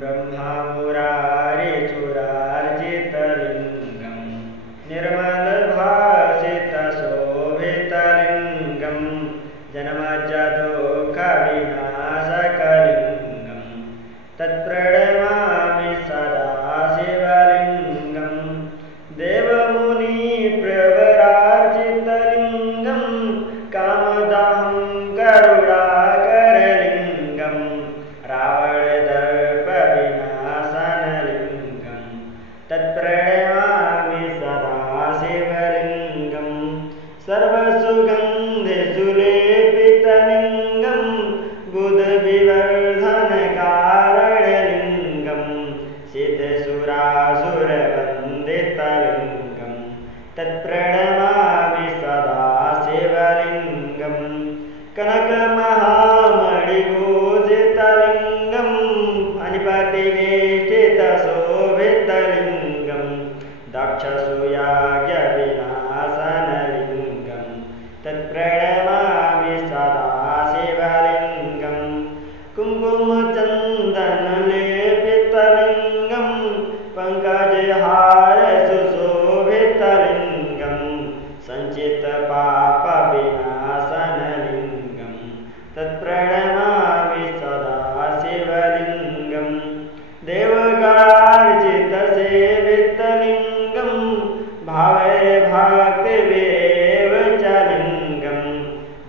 ब्रह्मामुरारिचुरार्जितलिङ्गं निर्मलभासितशोभितलिङ्गं जन्मजदुःखविनाशकलिङ्गं तत्प्रणमामि सदा शिवलिङ्गं देवमुनिप्रवरार्जितलिङ्गं कामदाहं करुणाकरलिङ्गं रावणदर्पविनाशनलिङ्गं तत्प्रणमामि सदा शिवलिङ्गं सर्वसुगन्धिसुलेपितलिङ्गं बुधविवर्धनकारणलिङ्गं सिद्धसुरासुरवन्दितलिङ्गं तत्प्रणमामि सदा शिवलिङ्गं कनकमहामणिभूषितलिङ्गं फणिपतिवेष्टितशोभितलिङ्गं दक्षसूयाज्ञविनाशनलिङ्गं तत्प्रणमामि सदा शिवलिङ्गं कुङ्कुमचन्दनलेपितलिङ्गं पङ्कजहारसुशोभितलिङ्गं सञ्चितपापविनाशनलिङ्गं तत्प्रणमामि सदा शिवलिङ्गं देवगणार्चितसेवितलिङ्गं भावैर्भक्तिभिरेव च लिङ्गं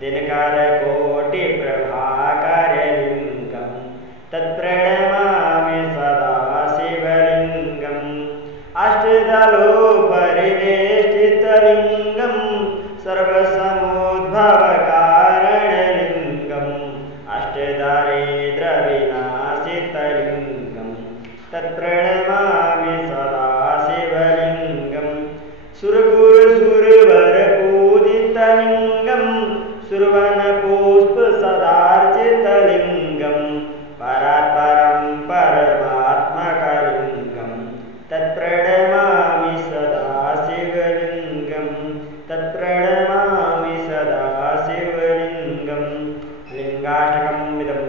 दिनकरकोटिप्रभाकरलिङ्गं तत्प्रणमामि सदा शिवलिङ्गं अष्टदलोपरिवेष्टितलिङ्गं सर्वसमुद्भवकारणलिङ्गं अष्टदारिद्र्यविनाशितलिङ्गं तत्प्रणमामि सदा शिवलिङ्गं सुरगुरुसुरवरपूजितलिङ्गं सुरवनपुष्पसदार्चितलिङ्गं परात्परं परमात्मकलिङ्गं तत्प्रणमामि सदा शिवलिङ्गं तत्प्रणमामि सदा शिवलिङ्गं लिङ्गाष्टकम् इदं